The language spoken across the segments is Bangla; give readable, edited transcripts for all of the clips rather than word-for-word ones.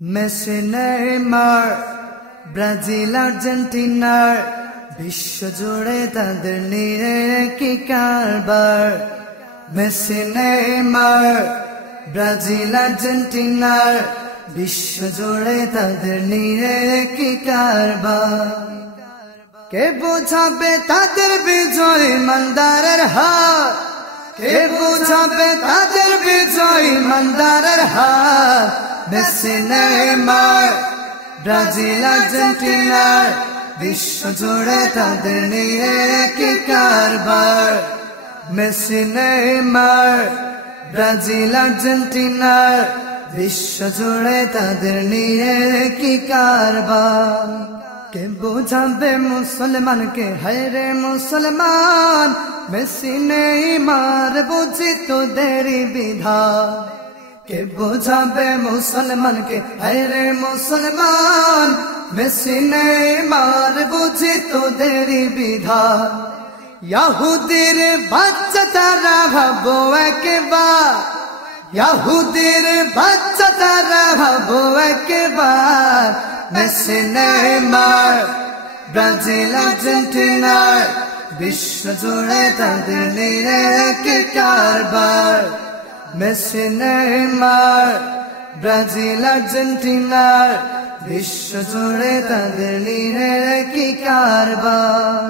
মেসি নেইমার ব্রাজিল আর্জেন্টিনার বিশ্ব জুড়ে তাদের নিয়ে কি কারবার। মেসি নেইমার ব্রাজিল আর্জেন্টিনার বিশ্ব জুড়ে তাদের নিয়ে কি কারবার। কে বোঝাবে তাদের বিজয় ইমানদারের হাত, কে বোঝাবে তাদের বিজয় ইমানদারের হাত। মেসি নেইমার ব্রাজিল আর্জেন্টিনার বিশ্ব জুড়ে তাদের নিয়ে কি কারবার। মেসি নেইমার ব্রাজিল আর্জেন্টিনার বিশ্ব জুড়ে তাদের নিয়ে কি কারবার। কে বোঝাবে মুসলমানকে, হায়রে মুসলমান মেসি নেইমার বুঝি তোদেরই বিধান। কে বোঝাবে মুসলমানকে, হায়রে মুসলমান মেসি নেইমার বুঝি তোদেরই বিধান। ইহুদির বাচ্চা তারা ভাবো একবার, ইহুদির বাচ্চা তারা ভাবো একবার। মেসি নেইমার ব্রাজিল আর্জেন্টিনার বিশ্ব জুড়ে তাদের নিয়ে কি কারবার। মেসি নেইমার ব্রাজিল আর্জেন্টিনার বিশ্ব জুড়ে তাদের নিয়ে কি কারবার।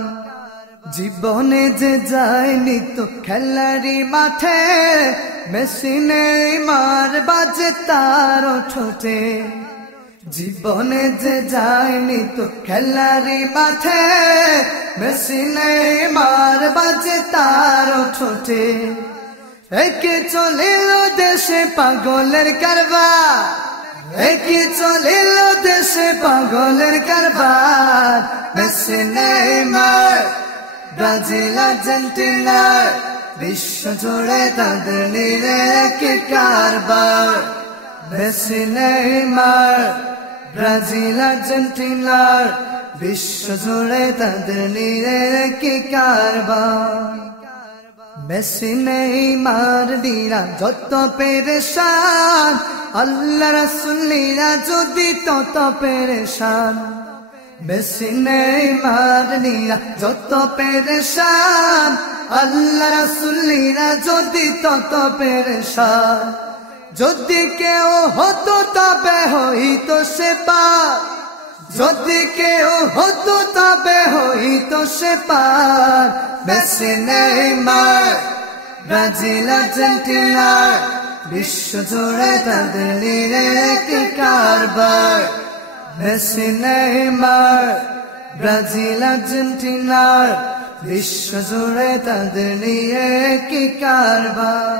জীবনে যে যায়নি তো খেলারি মাঠে, মেসি নেইমার বাজে তার ঠোঁটে। জীবনে যে যায়নি তো খেলারি মাঠে, মেসি নেইমার বাজে তার ঠোঁটে। একে চলিল দেশে পাগলের কারবার, একে চলিল দেশে পাগলের কারবার। মেসি নেইমার ব্রাজিল আর্জেন্টিনার বিশ্ব জুড়ে তাদের নিয়ে কি কারবার। মেসি নেইমার ব্রাজিল আর্জেন্টিনার বিশ্ব জুড়ে তাদের নিয়ে কি কারবার। মেসি নেইমার দিরা যত পেরেশান, আল্লাহ রাসূলিরা যদি তত পেরেশান। মেসি নেইমার দিরা যত পেরেশান, আল্লাহ রাসূলিরা যদি তত পেরেশান। যদি কেউ হতো তবে হইতো সে পার, যদি কেউ হতো তবে হইতো সে পার। মেসি নেইমার ব্রাজিল আর্জেন্টিনার বিশ্ব জুড়ে তাদের নিয়ে কি কারবার। মেসি নেইমার ব্রাজিল আর্জেন্টিনার বিশ্ব জুড়ে তাদের নিয়ে কি কারবার।